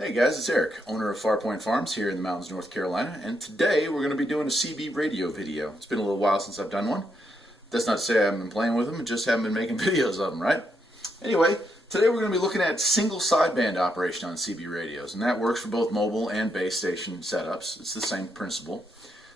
Hey guys, it's Eric, owner of Farpoint Farms here in the mountains of North Carolina, and today we're going to be doing a CB radio video. It's been a little while since I've done one. That's not to say I haven't been playing with them, I just haven't been making videos of them, right? Anyway, today we're going to be looking at single sideband operation on CB radios, and that works for both mobile and base station setups. It's the same principle.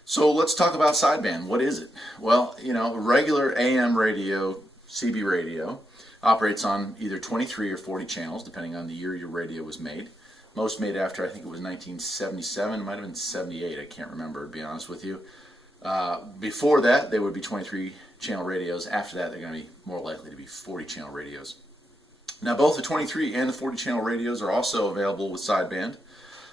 So let's talk about sideband. What is it? Well, a regular AM radio, CB radio, operates on either 23 or 40 channels, depending on the year your radio was made. Most made after, I think it was 1977, it might have been 78, I can't remember, to be honest with you. Before that, they would be 23 channel radios. After that, they're going to be more likely to be 40 channel radios. Now, both the 23 and the 40 channel radios are also available with sideband,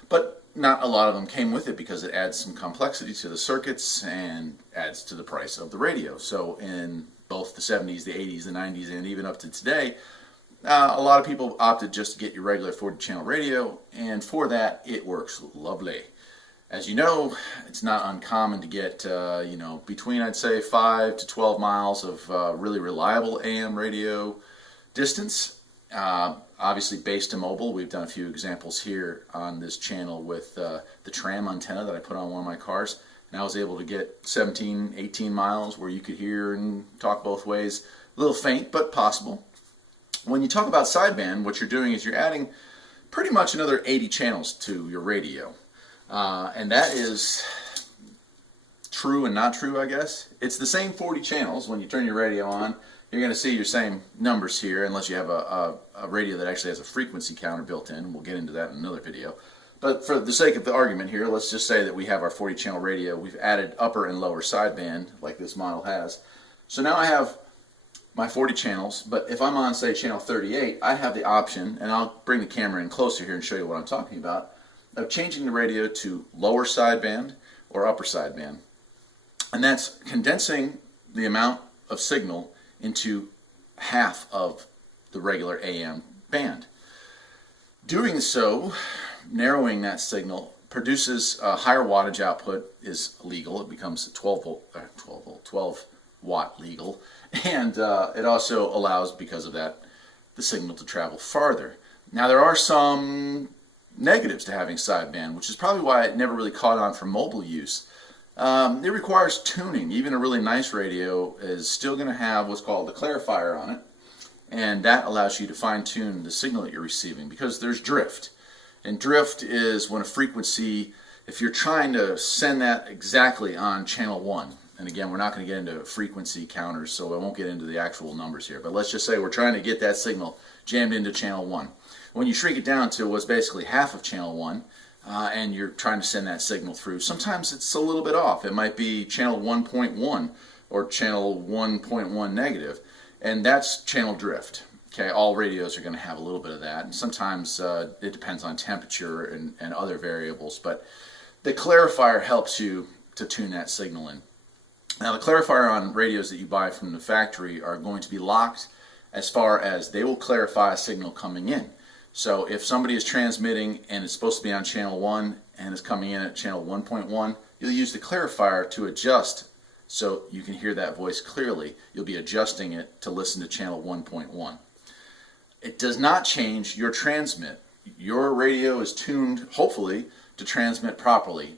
but not a lot of them came with it because it adds some complexity to the circuits and adds to the price of the radio. So in both the 70s, the 80s, the 90s, and even up to today, a lot of people opted just to get your regular 40 channel radio, and for that it works lovely. As you know, it's not uncommon to get between, I'd say, 5 to 12 miles of really reliable AM radio distance. Obviously based to mobile, we've done a few examples here on this channel with the tram antenna that I put on one of my cars, and I was able to get 17, 18 miles where you could hear and talk both ways. A little faint, but possible. When you talk about sideband, what you're doing is you're adding pretty much another 80 channels to your radio. And that is true and not true, I guess. It's the same 40 channels. When you turn your radio on, you're going to see your same numbers here, unless you have a radio that actually has a frequency counter built in. We'll get into that in another video. But for the sake of the argument here, let's just say that we have our 40 channel radio. We've added upper and lower sideband, like this model has. So now I have my 40 channels, but if I'm on, say, channel 38, I have the option, and I'll bring the camera in closer here and show you what I'm talking about, of changing the radio to lower sideband or upper sideband. And that's condensing the amount of signal into half of the regular AM band. Doing so, narrowing that signal, produces a higher wattage output, is legal. It becomes 12 watt legal, and it also allows, because of that, the signal to travel farther. Now, there are some negatives to having sideband, which is probably why it never really caught on for mobile use. It requires tuning. Even a really nice radio is still going to have what's called a clarifier on it, and that allows you to fine-tune the signal that you're receiving, because there's drift. And drift is when a frequency, if you're trying to send that exactly on channel 1, and again, we're not going to get into frequency counters, so I won't get into the actual numbers here, but let's just say we're trying to get that signal jammed into channel 1. When you shrink it down to what's basically half of channel 1, and you're trying to send that signal through, sometimes it's a little bit off. It might be channel 1.1 or channel 1.1 negative, and that's channel drift. Okay, all radios are going to have a little bit of that, and sometimes it depends on temperature and other variables, but the clarifier helps you to tune that signal in. Now, the clarifier on radios that you buy from the factory are going to be locked as far as they will clarify a signal coming in. So if somebody is transmitting and it's supposed to be on channel 1 and is coming in at channel 1.1, you'll use the clarifier to adjust so you can hear that voice clearly. You'll be adjusting it to listen to channel 1.1. It does not change your transmit. Your radio is tuned, hopefully, to transmit properly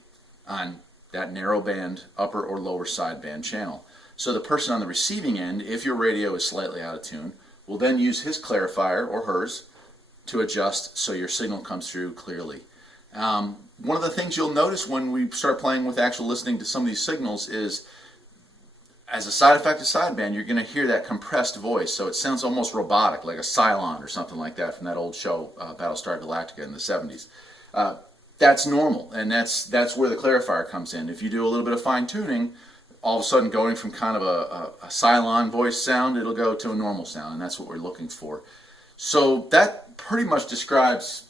on that narrow band, upper or lower sideband channel. So the person on the receiving end, if your radio is slightly out of tune, will then use his clarifier or hers to adjust so your signal comes through clearly. One of the things you'll notice when we start playing with actual listening to some of these signals is, as a side effect of sideband, you're going to hear that compressed voice, so it sounds almost robotic, like a Cylon or something like that from that old show, Battlestar Galactica in the 70s. That's normal, and that's where the clarifier comes in. If you do a little bit of fine-tuning, all of a sudden going from kind of a Cylon voice sound, it'll go to a normal sound, and that's what we're looking for. So that pretty much describes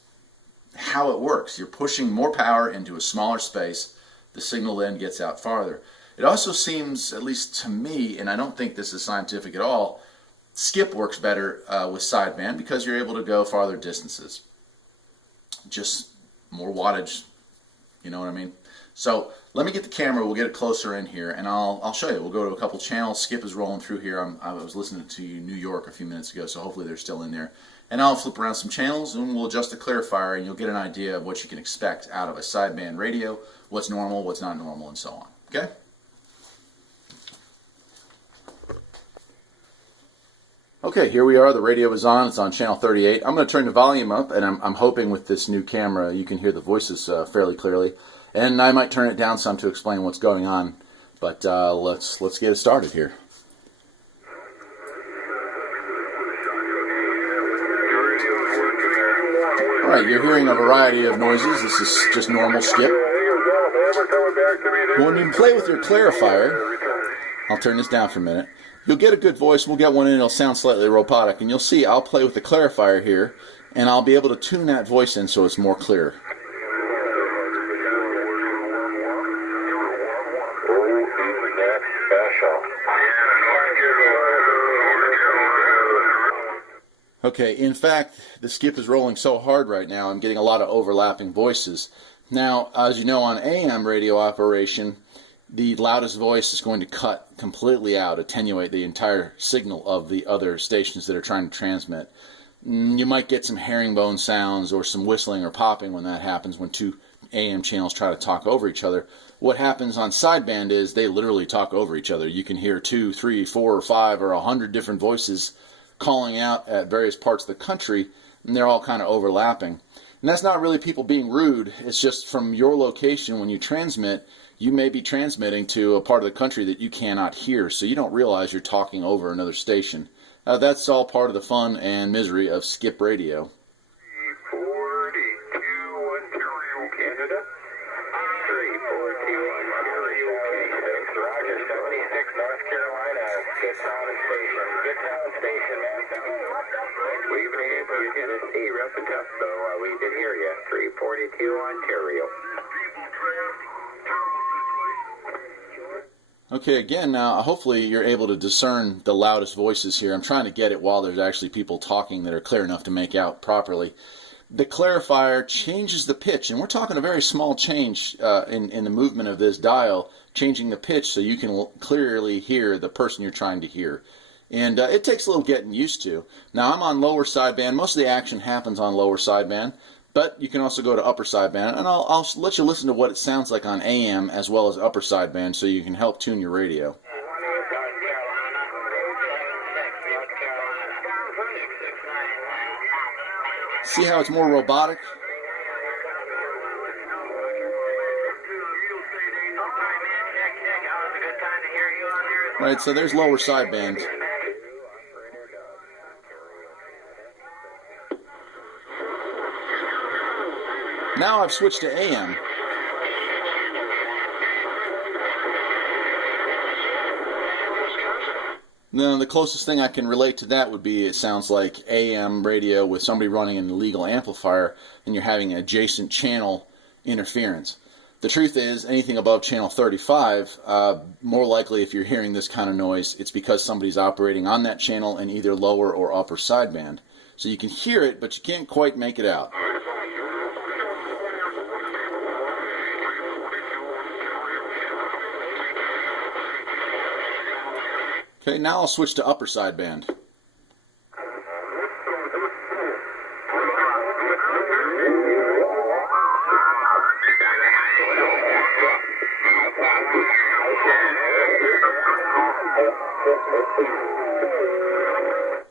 how it works. You're pushing more power into a smaller space. The signal then gets out farther. It also seems, at least to me, and I don't think this is scientific at all, skip works better with sideband because you're able to go farther distances. Just more wattage, you know what I mean? So Let me get the camera, we'll get it closer in here, and I'll show you. We'll go to a couple channels. Skip is rolling through here. I was listening to New York a few minutes ago, so hopefully they're still in there. And I'll flip around some channels, and we'll adjust the clarifier, and you'll get an idea of what you can expect out of a sideband radio, what's normal, what's not normal, and so on. Okay? Okay, here we are. The radio is on. It's on channel 38. I'm going to turn the volume up, and I'm hoping with this new camera you can hear the voices fairly clearly. And I might turn it down some to explain what's going on. But let's get it started here. Alright, you're hearing a variety of noises. This is just normal skip. When you play with your clarifier, I'll turn this down for a minute, you'll get a good voice. We'll get one in, it'll sound slightly robotic. And you'll see I'll play with the clarifier here, and I'll be able to tune that voice in so it's more clear. Okay, in fact, the skip is rolling so hard right now, I'm getting a lot of overlapping voices. Now, as you know, on AM radio operation, the loudest voice is going to cut completely out, attenuate the entire signal of the other stations that are trying to transmit. You might get some herringbone sounds or some whistling or popping when that happens, when two AM channels try to talk over each other. What happens on sideband is they literally talk over each other. You can hear 2, 3, 4, or 5, or 100 different voices calling out at various parts of the country, and they're all kind of overlapping. And that's not really people being rude. It's just from your location when you transmit, you may be transmitting to a part of the country that you cannot hear, so you don't realize you're talking over another station. That's all part of the fun and misery of skip radio. 342 Ontario, Canada. 342 Ontario, Canada. Roger, 76 North Carolina. Good town station. Good town station, man. We've been able to get a C rough and tough, so we did hear you. 342 Ontario. Okay, again, now hopefully you're able to discern the loudest voices here. I'm trying to get it while there's actually people talking that are clear enough to make out properly. The clarifier changes the pitch, and we're talking a very small change in the movement of this dial, changing the pitch so you can clearly hear the person you're trying to hear. And it takes a little getting used to. Now, I'm on lower sideband. Most of the action happens on lower sideband, but you can also go to upper sideband, and I'll let you listen to what it sounds like on AM as well as upper sideband so you can help tune your radio. See how it's more robotic? Right, so there's lower sideband. Now I've switched to AM. Now, the closest thing I can relate to that would be it sounds like AM radio with somebody running an illegal amplifier and you're having adjacent channel interference. The truth is, anything above channel 35, more likely if you're hearing this kind of noise, it's because somebody's operating on that channel in either lower or upper sideband. So you can hear it, but you can't quite make it out. Okay, now I'll switch to upper sideband.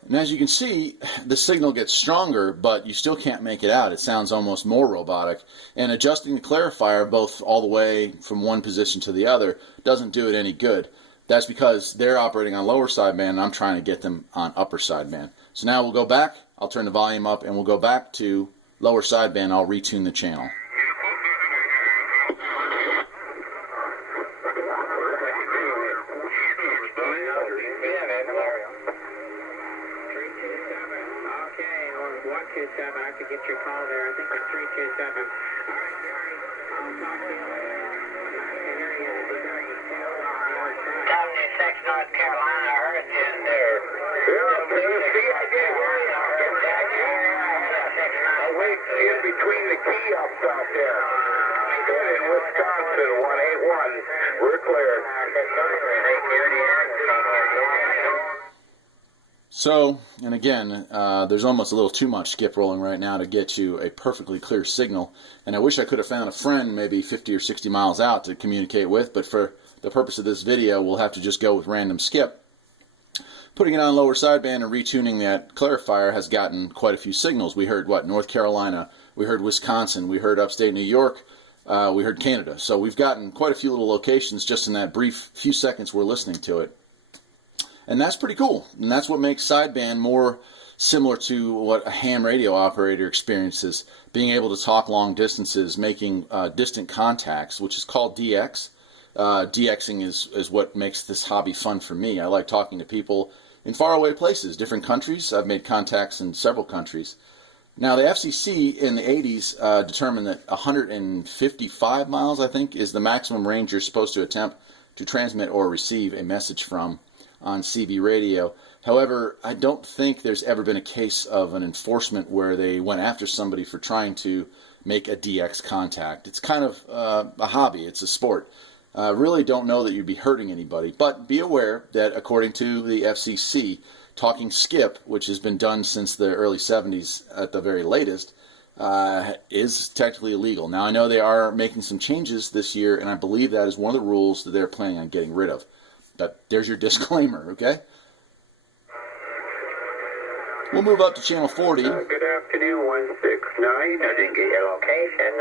And as you can see, the signal gets stronger, but you still can't make it out. It sounds almost more robotic. And adjusting the clarifier both all the way from one position to the other doesn't do it any good. That's because they're operating on lower sideband and I'm trying to get them on upper sideband. So now we'll go back, I'll turn the volume up, and we'll go back to lower sideband. I'll retune the channel. I have to get your call there. I think it's 327. North Carolina, I heard you there. Yeah, see, I did hear you. I wait in between the key ups out there. In Wisconsin, 181. So, and again, there's almost a little too much skip rolling right now to get you a perfectly clear signal. And I wish I could have found a friend maybe 50 or 60 miles out to communicate with, but for the purpose of this video, we'll have to just go with random skip. Putting it on lower sideband and retuning that clarifier has gotten quite a few signals. We heard, what, North Carolina, we heard Wisconsin, we heard upstate New York, we heard Canada. So we've gotten quite a few little locations just in that brief few seconds we're listening to it. And that's pretty cool. And that's what makes sideband more similar to what a ham radio operator experiences, being able to talk long distances, making distant contacts, which is called DX. DXing is what makes this hobby fun for me. I like talking to people in faraway places, different countries. I've made contacts in several countries. Now, the FCC in the 80s determined that 155 miles, I think, is the maximum range you're supposed to attempt to transmit or receive a message from on CB radio. However, I don't think there's ever been a case of an enforcement where they went after somebody for trying to make a DX contact. It's kind of a hobby. It's a sport. Really don't know that you'd be hurting anybody, but be aware that according to the FCC, talking skip, which has been done since the early 70s at the very latest, is technically illegal. Now, I know they are making some changes this year, and I believe that is one of the rules that they're planning on getting rid of. But there's your disclaimer, okay? We'll move up to channel 40. Good afternoon, 169. I didn't get your location.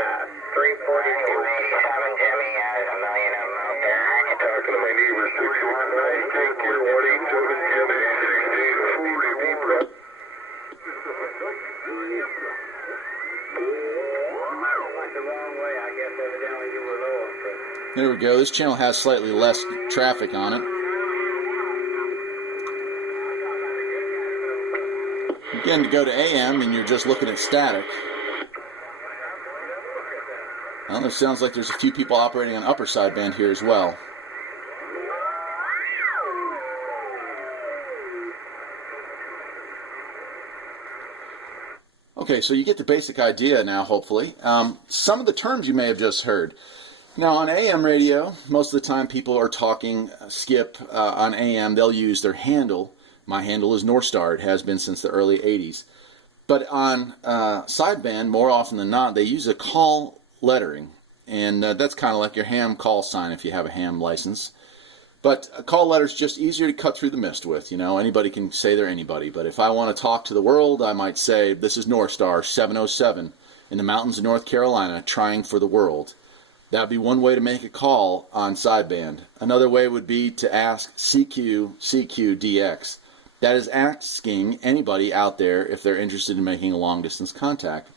342. 7 Jimmy, a million of them out there. Talking to my neighbor, 619. Take care, 187 Jimmy, 1640. Went the wrong way. I guess evidently you were lower. There we go. This channel has slightly less traffic on it. Again, to go to AM, and you're just looking at static. Well, it sounds like there's a few people operating on upper sideband here as well. Okay, so you get the basic idea now, hopefully. Some of the terms you may have just heard. Now, on AM radio, most of the time people are talking skip. On AM, they'll use their handle. My handle is North Star. It has been since the early 80s. But on sideband, more often than not, they use a call lettering. And that's kind of like your ham call sign if you have a ham license. But a call letter is just easier to cut through the mist with. You know, anybody can say they're anybody. But if I want to talk to the world, I might say, this is North Star 707 in the mountains of North Carolina, trying for the world. That would be one way to make a call on sideband. Another way would be to ask CQ, DX. That is asking anybody out there if they're interested in making a long-distance contact.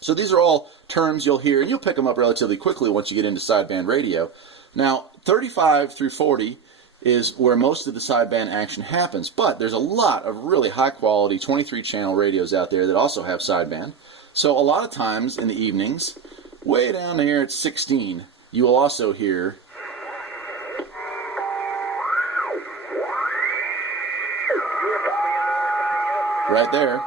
So these are all terms you'll hear, and you'll pick them up relatively quickly once you get into sideband radio. Now, 35 through 40 is where most of the sideband action happens, but there's a lot of really high-quality 23-channel radios out there that also have sideband. So a lot of times in the evenings, way down here at 16, you will also hear right there.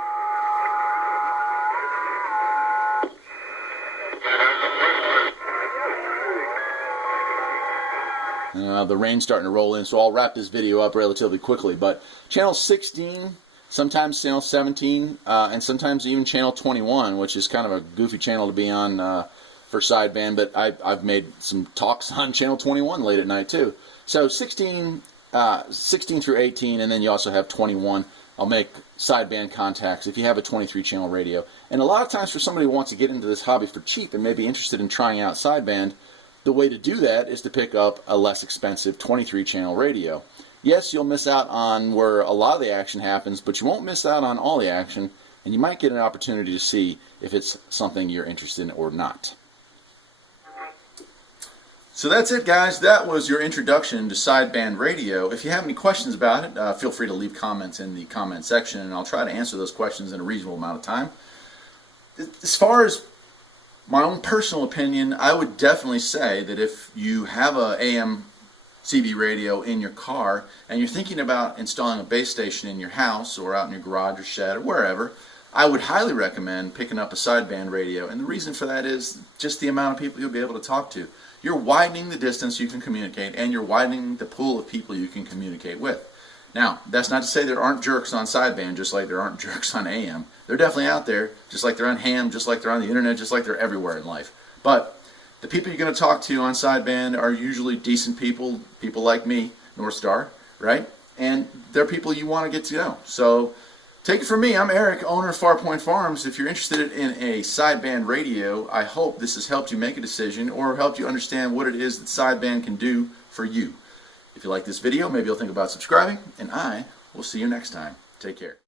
The rain's starting to roll in, so I'll wrap this video up relatively quickly. But channel 16, sometimes channel 17, and sometimes even channel 21, which is kind of a goofy channel to be on for sideband, but I've made some talks on channel 21 late at night too. So 16 through 18, and then you also have 21. I'll make sideband contacts if you have a 23-channel radio. And a lot of times for somebody who wants to get into this hobby for cheap and may be interested in trying out sideband, the way to do that is to pick up a less expensive 23-channel radio. Yes, you'll miss out on where a lot of the action happens, but you won't miss out on all the action, and you might get an opportunity to see if it's something you're interested in or not. So that's it, guys. That was your introduction to sideband radio. If you have any questions about it, feel free to leave comments in the comment section, and I'll try to answer those questions in a reasonable amount of time. As far as my own personal opinion, I would definitely say that if you have a AM CB radio in your car and you're thinking about installing a base station in your house or out in your garage or shed or wherever, I would highly recommend picking up a sideband radio. And the reason for that is just the amount of people you'll be able to talk to. You're widening the distance you can communicate, and you're widening the pool of people you can communicate with. Now, that's not to say there aren't jerks on sideband, just like there aren't jerks on AM. They're definitely out there, just like they're on ham, just like they're on the internet, just like they're everywhere in life. But the people you're going to talk to on sideband are usually decent people, people like me, North Star, right? And they're people you want to get to know. So take it from me, I'm Eric, owner of Farpoint Farms. If you're interested in a sideband radio, I hope this has helped you make a decision or helped you understand what it is that sideband can do for you. If you like this video, maybe you'll think about subscribing, and I will see you next time. Take care.